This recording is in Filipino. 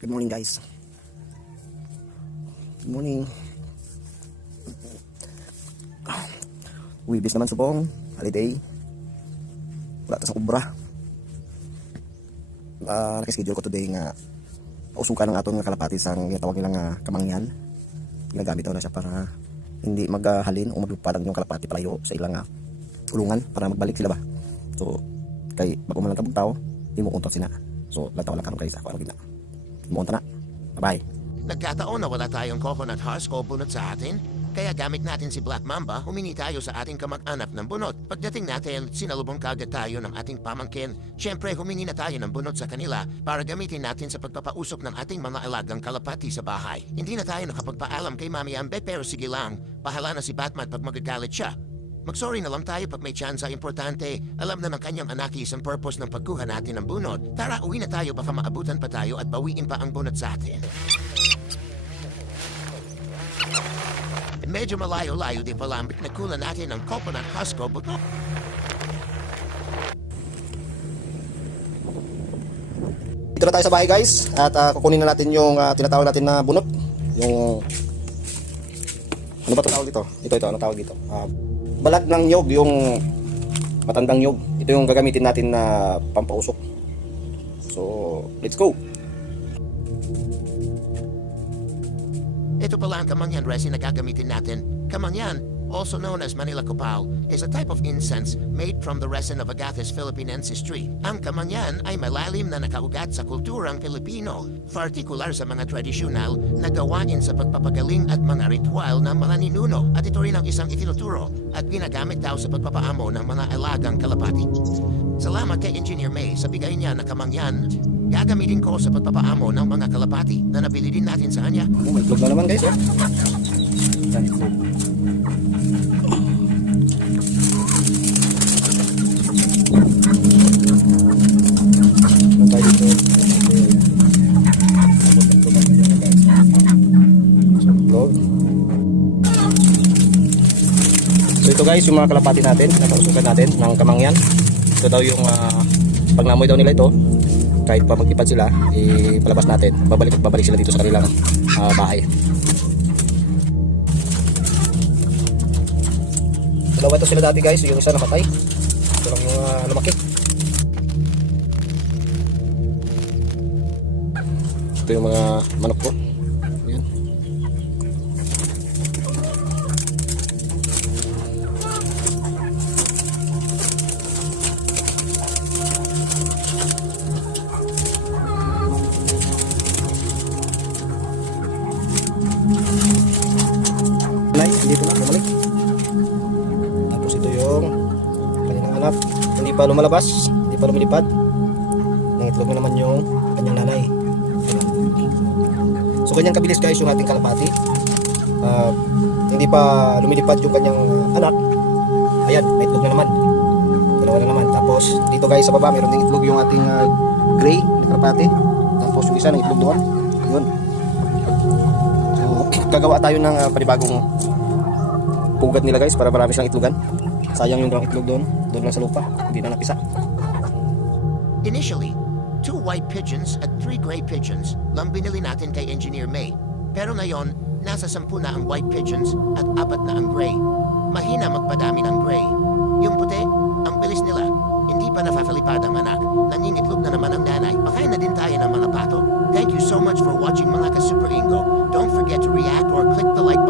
Good morning guys. Good morning. Wibis naman subong. Holiday. Wala ta sa kubra. Uh, nakaschedule ko today nga pausukan ng aton nga kalapati sa tawag nilang nga kamangyan. Ginagamit daw na siya para hindi maghalin o maglupadan yung kalapati palayo sa ilang nga ulungan para magbalik sila ba. So, kay bago man lang tabong tao, di mo untot sina. So, lataw lang karon guys ako ang gina. Di mo unta na. Bye-bye. Nagkataon na wala tayong coconut husk o bunot sa atin, kaya gamit natin si Black Mamba, humingi tayo sa ating kamag-anak ng bunot. Pagdating natin, sinalubong kagad tayo ng ating pamangkin. Siyempre, humingi na tayo ng bunot sa kanila para gamitin natin sa pagpapausok ng ating mga alagang kalapati sa bahay. Hindi na tayo nakapagpaalam kay Mami Ambe pero sige lang, bahala na si Batman pag magagalit siya. Mag-sorry na lang tayo pag may chance importante. Alam na ng kanyang anakis ang purpose ng pagkuha natin ng bunot. Tara, uwi na tayo baka maabutan pa tayo at bawiin pa ang bunot sa atin. Medyo malayo-layo din pala ang nagkula natin ng coconut husk o buto. Dito na tayo sa bahay guys at ah, kukunin na natin yung ah, tinatawag natin na bunot. Yung ano ba tawag dito? Ito ito ano tawag dito? Ah, balat ng nyog, yung matandang nyog. Ito yung gagamitin natin na pampausok. So, let's go. Ito pala ang kamangyan resin na gagamitin natin. Kamangyan, also known as Manila Copal, is a type of incense made from the resin of Agathis philippinensis tree. Ang kamangyan ay malalim na nakaugat sa kulturang Pilipino, partikular sa mga tradisyonal na gawain sa pagpapagaling at mga ritual ng mga ninuno. At ito rin ang isang itinuturo at ginagamit daw sa pagpapaamo ng mga alagang kalapati. Salamat kay Engineer May sa bigay niya na kamangyan. Gagamitin ko sa pagpapaamo ng mga kalapati na nabili din natin sa kanya. Oh, may na naman guys. Oh. Ito guys, yung mga kalapati natin, napausukan natin ng kamangyan. Ito daw yung uh, pag namoy daw nila ito, kahit pa magtipad sila, ipalabas natin. Babalik at babalik sila dito sa kanilang ah, bahay. Dalawa ito sila dati guys, yung isa namatay. Ito lang yung ah, lumaki. Ito yung mga manok ko. Ayan. Nice, dito na, bumalik. Anak. Hindi pa lumalabas, hindi pa lumilipad. Nangitlog na naman yung kanyang nanay. So ganyan kabilis guys yung ating kalapati. Ah, hindi pa lumilipad yung kanyang anak. Ayan, may itlog na naman. Dalawa na naman. Tapos dito guys sa baba, meron ding itlog yung ating ah, gray na kalapati. Tapos yung isa ng itlog doon. Yun. So, gagawa tayo ng ah, panibagong pugad nila guys para marami silang itlogan. Sayang yung itlog doon, doon lang sa lupa, hindi na napisa. Initially, two white pigeons at three gray pigeons lang binili natin kay Engineer May. Pero ngayon, nasa sampu na ang white pigeons at apat na ang gray. Mahina magpadami ng gray. Yung puti, ang bilis nila. Hindi pa nafafalipad ang anak. Nangingitlog na naman ang nanay. Pakain na din tayo ng mga pato. Thank you so much for watching mga ka-Super Ingo. Don't forget to react or click the like button.